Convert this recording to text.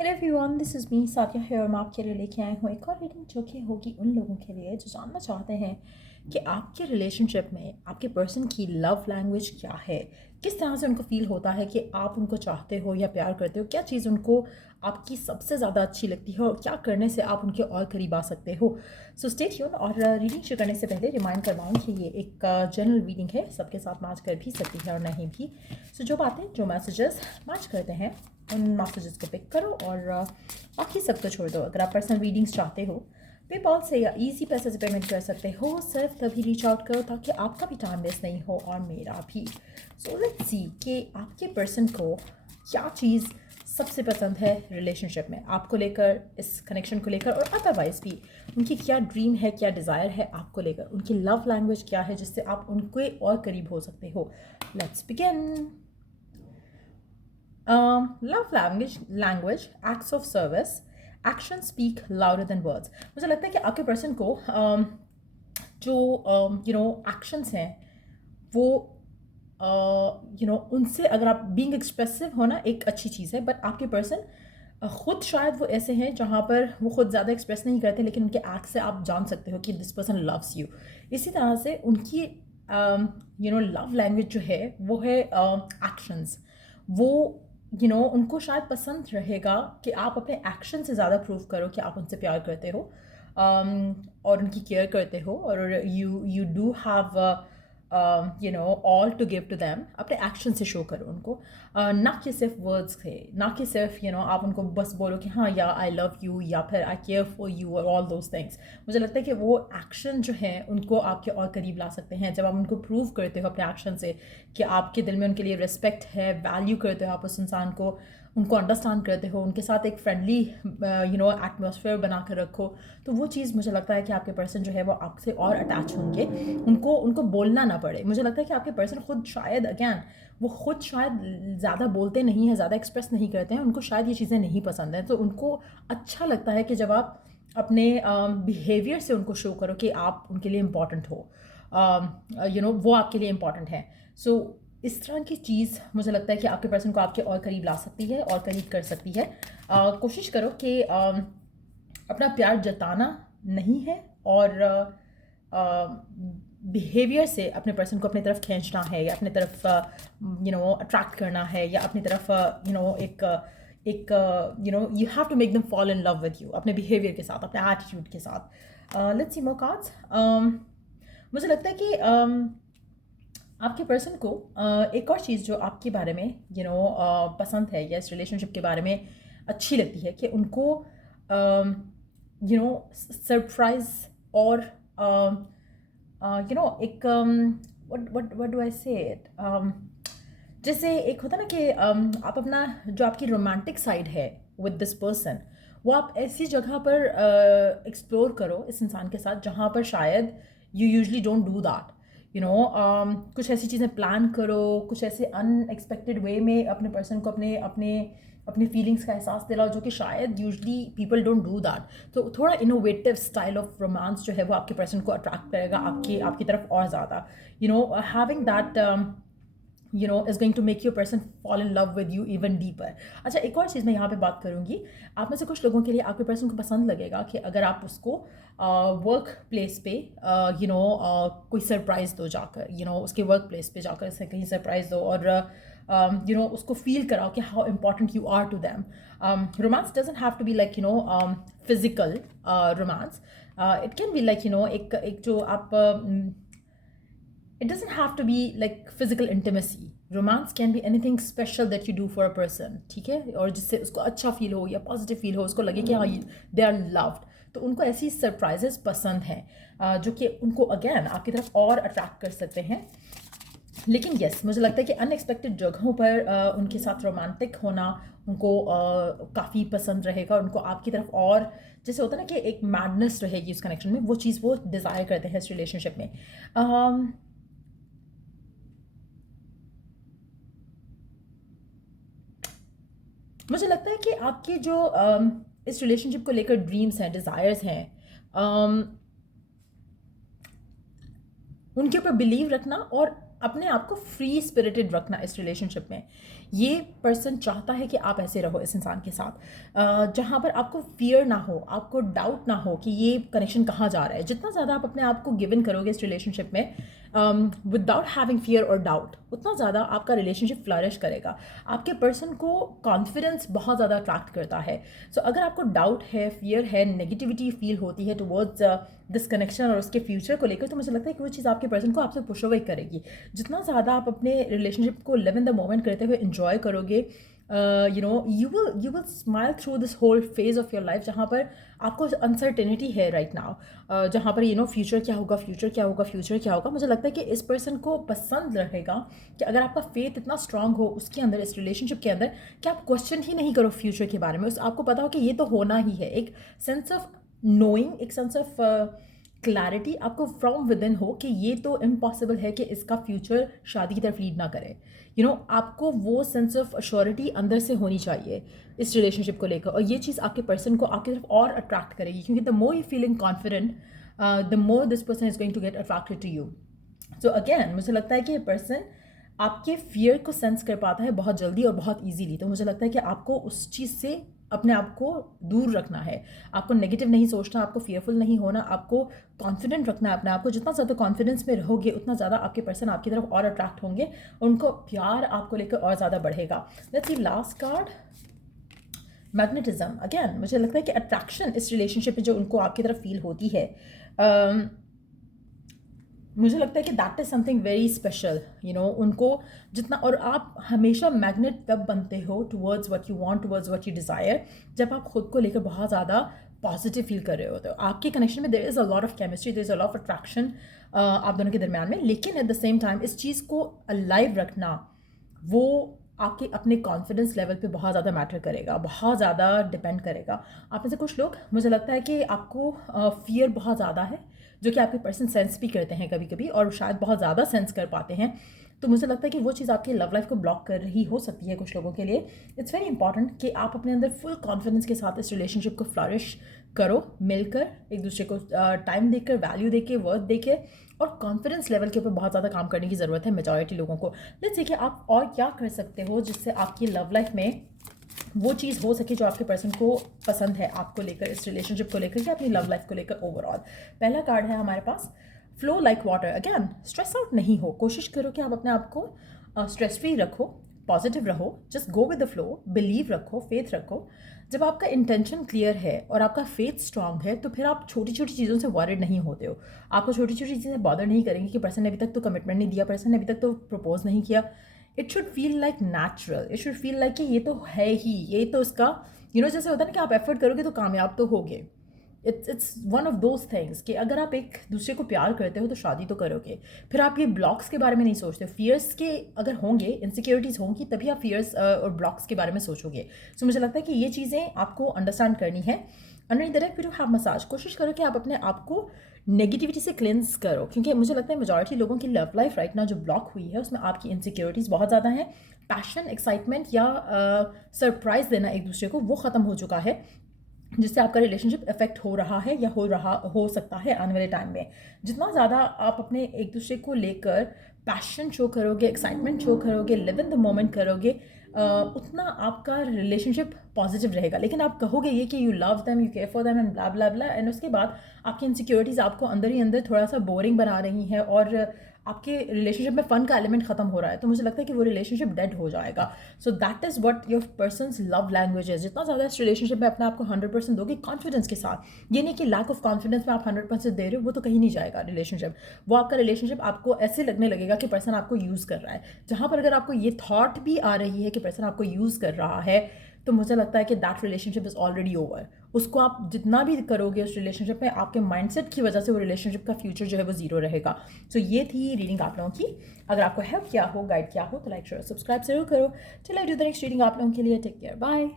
Hello everyone, this is me Sathiya है और मैं आपके लिए लेके आई हूँ एक और रीडिंग जो कि होगी उन लोगों के लिए जो जानना चाहते हैं कि आपके रिलेशनशिप में आपके पर्सन की लव लैंग्वेज क्या है। किस तरह से उनको फील होता है कि आप उनको चाहते हो या प्यार करते हो, क्या चीज़ उनको आपकी सबसे ज़्यादा अच्छी लगती है और क्या करने से आप उनके और करीब आ सकते हो। So stay tune. और रीडिंग शुरू करने से पहले रिमाइंड करवाऊँ कि ये एक जनरल रीडिंग है, सबके साथ मैच कर भी सकती है और नहीं भी। सो जो बातें जो मैसेजेस मैच करते हैं उन मैसेजेस को पिक करो और बाकी सब तो छोड़ दो। अगर आप पर्सनल रीडिंग्स चाहते हो पेपॉल से या इजी पैसे से पेमेंट कर सकते हो। सिर्फ तभी रीच आउट करो ताकि आपका भी टाइम वेस्ट नहीं हो और मेरा भी। सो लेट्स सी कि आपके पर्सन को क्या चीज़ सबसे पसंद है रिलेशनशिप में आपको लेकर, इस कनेक्शन को लेकर और अदरवाइज भी उनकी क्या ड्रीम है, क्या डिज़ायर है आपको लेकर, उनकी लव लैंग्वेज क्या है जिससे आप उनके और करीब हो सकते हो। Let's begin. Love language acts of service, action speak louder than words. मुझे लगता है कि आपके पर्सन को जो एक्शंस हैं वो उनसे, अगर आप बीइंग एक्सप्रेसिव होना एक अच्छी चीज़ है, बट आपके पर्सन खुद शायद वो ऐसे हैं जहाँ पर वो खुद ज़्यादा एक्सप्रेस नहीं करते, लेकिन उनके एक्ट से आप जान सकते हो कि दिस पर्सन लव्स यू। इसी तरह से उनकी लव लैंग्वेज जो है वो है एक्शंस। वो उनको शायद पसंद रहेगा कि आप अपने एक्शन से ज़्यादा प्रूव करो कि आप उनसे प्यार करते हो, और उनकी केयर करते हो, और you do have all to give to them. अपने एक्शन से शो करो उनको, ना कि सिर्फ वर्ड्स से, ना कि सिर्फ आप उनको बस बोलो कि हाँ या आई लव यू या फिर आई केयर फॉर यू और ऑल दोज थिंग्स। मुझे लगता है कि वो एक्शन जो है उनको आपके और करीब ला सकते हैं जब आप उनको प्रूव करते हो अपने एक्शन से कि आपके दिल में उनके लिए रिस्पेक्ट है, वैल्यू करते हो आप उस इंसान को, उनको अंडरस्टैंड करते हो, उनके साथ एक फ्रेंडली एटमॉस्फेयर बना कर रखो। तो वो चीज़ मुझे लगता है कि आपके पर्सन जो है वो आपसे और अटैच होंगे, उनको उनको बोलना ना पड़े। मुझे लगता है कि आपके पर्सन खुद शायद वो खुद शायद ज़्यादा बोलते नहीं हैं, ज़्यादा एक्सप्रेस नहीं करते हैं, उनको शायद ये चीज़ें नहीं पसंद हैं। तो उनको अच्छा लगता है कि जब आप अपने बिहेवियर से उनको शो करो कि आप उनके लिए इम्पॉर्टेंट हो, वो आपके लिए इम्पॉर्टेंट है। सो इस तरह की चीज़ मुझे लगता है कि आपके पर्सन को आपके और करीब ला सकती है और करीब कर सकती है। कोशिश करो कि अपना प्यार जताना नहीं है और बिहेवियर से अपने पर्सन को अपनी तरफ खींचना है या अपनी तरफ अट्रैक्ट करना है या अपनी तरफ एक you have to make them fall in love with you अपने बिहेवियर के साथ, अपने एटीट्यूड के साथ। Let's see more cards. मुझे लगता है कि आपके पर्सन को एक और चीज़ जो आपके बारे में पसंद है या इस रिलेशनशिप के बारे में अच्छी लगती है कि उनको सरप्राइज और एक व्हाट डू आई से इट, जैसे एक होता ना कि आप अपना जो आपकी रोमांटिक साइड है विद दिस पर्सन, वो आप ऐसी जगह पर एक्सप्लोर करो इस इंसान के साथ जहाँ पर शायद you usually don't do that. कुछ ऐसी चीज़ें प्लान करो, कुछ ऐसे अनएक्सपेक्टेड वे में अपने पर्सन को अपने अपने अपने फीलिंग्स का एहसास दिलाओ जो कि शायद usually people don't do that. तो थोड़ा इनोवेटिव स्टाइल ऑफ रोमांस जो है वो आपके पर्सन को अट्रैक्ट करेगा आपकी तरफ और ज़्यादा। Having that is going to make your person fall in love with you even deeper. अच्छा, एक और चीज़ मैं यहाँ पे बात करूँगी। आप में से कुछ लोगों के लिए आपके पर्सन को पसंद लगेगा कि अगर आप उसको वर्क प्लेस पे कोई सरप्राइज़ दो जाकर, उसके वर्क प्लेस पे जाकर उसे कहीं सरप्राइज़ दो और उसको फील कराओ कि how important you are to them. Romance doesn't have to be like physical romance. It can be like एक जो आप it doesn't have to be like physical intimacy. Romance can be anything special that you do for a person, ठीक है, और जिससे उसको अच्छा feel हो या पॉजिटिव फील हो, उसको लगे कि हाँ दे आर लव्ड। तो उनको ऐसी सरप्राइजेस पसंद हैं जो कि उनको अगेन आपकी तरफ और अट्रैक्ट कर सकते हैं। लेकिन यस, मुझे लगता है कि अनएक्सपेक्टेड जगहों पर उनके साथ रोमांटिक होना उनको काफ़ी पसंद रहेगा। उनको आपकी तरफ और जैसे होता है ना कि एक मैडनेस रहेगी उस कनेक्शन में, वो चीज़ वो डिज़ायर करते हैं इस रिलेशनशिप में। मुझे लगता है कि आपकी जो इस रिलेशनशिप को लेकर ड्रीम्स हैं, डिज़ायर्स हैं, उनके ऊपर बिलीव रखना और अपने आप को फ्री स्पिरिटेड रखना इस रिलेशनशिप में। ये पर्सन चाहता है कि आप ऐसे रहो इस इंसान के साथ, जहाँ पर आपको फियर ना हो, आपको डाउट ना हो कि ये कनेक्शन कहाँ जा रहा है। जितना ज़्यादा आप अपने आप को गिव इन करोगे इस रिलेशनशिप में विदाउट हैविंग फियर और डाउट, उतना ज़्यादा आपका रिलेशनशिप फ्लरिश करेगा। आपके पर्सन को कॉन्फिडेंस बहुत ज़्यादा अट्रैक्ट करता है। सो अगर आपको डाउट है, फियर है, नेगेटिविटी फील होती है टुवर्ड्स दिस कनेक्शन और उसके फ्यूचर को लेकर, तो मुझे लगता है कि वो चीज़ आपके पर्सन को आपसे पुश अवे करेगी। जितना ज़्यादा आप अपने रिलेशनशिप को लिव इन द मोमेंट करते हुए इंजॉय करोगे, you will smile through this whole phase of your life, जहाँ पर आपको अनसर्टेनिटी है राइट नाउ, जहाँ पर फ्यूचर क्या होगा, फ्यूचर क्या होगा, फ्यूचर क्या होगा। मुझे लगता है कि इस पर्सन को पसंद रहेगा कि अगर आपका फेथ इतना स्ट्रांग हो उसके अंदर, इस रिलेशनशिप के अंदर, कि आप क्वेश्चन ही नहीं करो फ्यूचर के बारे में। आपको पता हो कि ये तो होना ही है। एक सेंस ऑफ नोइंग, एक सेंस ऑफ क्लैरिटी आपको फ्रॉम विद इन हो कि ये तो इम्पॉसिबल है कि इसका फ्यूचर शादी की तरफ लीड ना करे। आपको वो सेंस ऑफ अश्योरिटी अंदर से होनी चाहिए इस रिलेशनशिप को लेकर, और ये चीज़ आपके पर्सन को आपकी तरफ और अट्रैक्ट करेगी, क्योंकि the more you feeling confident, the more this person is going to get attracted to you. So again मुझे लगता है कि ये पर्सन आपके फियर को सेंस कर पाता है बहुत जल्दी और बहुत ईजीली। तो मुझे लगता है कि आपको उस चीज़ से अपने आप को दूर रखना है। आपको नेगेटिव नहीं सोचना, आपको फियरफुल नहीं होना, आपको कॉन्फिडेंट रखना है अपने आप को। जितना ज़्यादा कॉन्फिडेंस में रहोगे उतना ज़्यादा आपके पर्सन आपकी तरफ और अट्रैक्ट होंगे, उनको प्यार आपको लेकर और ज़्यादा बढ़ेगा। Let's see last card, magnetism. Again मुझे लगता है कि अट्रैक्शन इस रिलेशनशिप में जो उनको आपकी तरफ फील होती है, मुझे लगता है कि that is something very special. उनको जितना, और आप हमेशा मैग्नेट तब बनते हो towards what you want, towards what you desire, जब आप खुद को लेकर बहुत ज़्यादा पॉजिटिव फील कर रहे होते हो। आपके कनेक्शन में there is a lot of chemistry, there is a lot of attraction आप दोनों के दरमियान में। लेकिन एट द सेम टाइम इस चीज़ को अलाइव रखना, वो आपके अपने कॉन्फिडेंस लेवल पे बहुत ज़्यादा मैटर करेगा, बहुत ज़्यादा डिपेंड करेगा। आप में से कुछ लोग, मुझे लगता है कि आपको फियर बहुत ज़्यादा है, जो कि आपके पर्सन सेंस भी करते हैं कभी कभी, और शायद बहुत ज़्यादा सेंस कर पाते हैं। तो मुझे लगता है कि वो चीज़ आपकी लव लाइफ को ब्लॉक कर रही हो सकती है कुछ लोगों के लिए। इट्स वेरी इंपॉर्टेंट कि आप अपने अंदर फुल कॉन्फिडेंस के साथ इस रिलेशनशिप को फ्लरिश करो, मिलकर एक दूसरे को टाइम देकर, वैल्यू देके, वर्थ देके, और कॉन्फिडेंस लेवल के ऊपर बहुत ज़्यादा काम करने की ज़रूरत है मेजॉरिटी लोगों को। लेट्स सी कि आप और क्या कर सकते हो जिससे आपकी लव लाइफ में वो चीज़ हो सके जो आपके पर्सन को पसंद है आपको लेकर, इस रिलेशनशिप को लेकर, या अपनी लव लाइफ को लेकर ओवरऑल। पहला कार्ड है हमारे पास, flow like water. Again stress out नहीं हो, कोशिश करो कि आप अपने आप को स्ट्रेस फ्री रखो, पॉजिटिव रहो, just go with the flow, believe रखो, फेथ रखो। जब आपका इंटेंशन क्लियर है और आपका फेथ स्ट्रांग है, तो फिर आप छोटी छोटी चीज़ों से वॉरिड नहीं होते हो। आपको छोटी छोटी चीज़ें बॉदर नहीं करेंगी कि पर्सन ने अभी तक तो कमिटमेंट नहीं दिया, पर्सन ने अभी तक तो प्रपोज नहीं किया। It should feel like natural, it should feel like कि ये तो है ही, ये तो इसका जैसे होता है ना कि आप एफर्ट करोगे तो कामयाब तो होगे। It's one of those things कि अगर आप एक दूसरे को प्यार करते हो तो शादी तो करोगे। फिर आप ये ब्लॉक्स के बारे में नहीं सोचते, फियर्स के अगर होंगे, इनसिक्योरिटीज़ होंगी, तभी आप फियर्स और ब्लॉक्स के बारे में सोचोगे। सो मुझे लगता है कि ये चीज़ें आपको अंडरस्टैंड करनी है। अंडर द फिर हैव मसाज, कोशिश करो कि आप अपने आप को नेगेटिविटी से क्लेंस करो, क्योंकि मुझे लगता है मेजॉरिटी लोगों की लव लाइफ राइट ना जो ब्लॉक हुई है उसमें आपकी इनसिक्योरिटीज़ बहुत ज़्यादा हैं। पैशन, एक्साइटमेंट या सरप्राइज़ देना एक दूसरे को, वो ख़त्म हो चुका है, जिससे आपका रिलेशनशिप इफेक्ट हो रहा है या हो सकता है आने वाले टाइम में। जितना ज़्यादा आप अपने एक दूसरे को लेकर पैशन शो करोगे, एक्साइटमेंट शो करोगे, लिव इन द मोमेंट करोगे, उतना आपका रिलेशनशिप पॉजिटिव रहेगा। लेकिन आप कहोगे ये कि you love them, you care for them and blah blah blah, and उसके बाद आपकी इनसिक्योरिटीज़ आपको अंदर ही अंदर थोड़ा सा बोरिंग बना रही हैं और आपके रिलेशनशिप में फ़न का एलिमेंट ख़त्म हो रहा है, तो मुझे लगता है कि वो रिलेशनशिप डेड हो जाएगा। So that is what your persons love language है। जितना ज़्यादा इस रिलेशनशिप में अपने आप को 100% दोगे कॉन्फिडेंस के साथ, ये नहीं कि लैक ऑफ कॉन्फिडेंस में आप 100% दे रहे हो, वो तो कहीं नहीं जाएगा रिलेशनशिप। वो आपका रिलेशनशिप आपको ऐसे लगने लगेगा कि पर्सन आपको यूज़ कर रहा है। जहाँ पर अगर आपको ये थॉट भी आ रही है कि पर्सन आपको यूज़ कर रहा है, तो मुझे लगता है कि that relationship is already over. उसको आप जितना भी करोगे उस रिलेशनशिप में, आपके माइंडसेट की वजह से वो रिलेशनशिप का फ्यूचर जो है वो जीरो रहेगा। सो ये थी रीडिंग आप लोगों की। अगर आपको हेल्प किया हो, गाइड किया हो, तो लाइक शेयर सब्सक्राइब जरूर करो। चलो डू द नेक्स्ट रीडिंग आप लोगों के लिए। Take care, bye.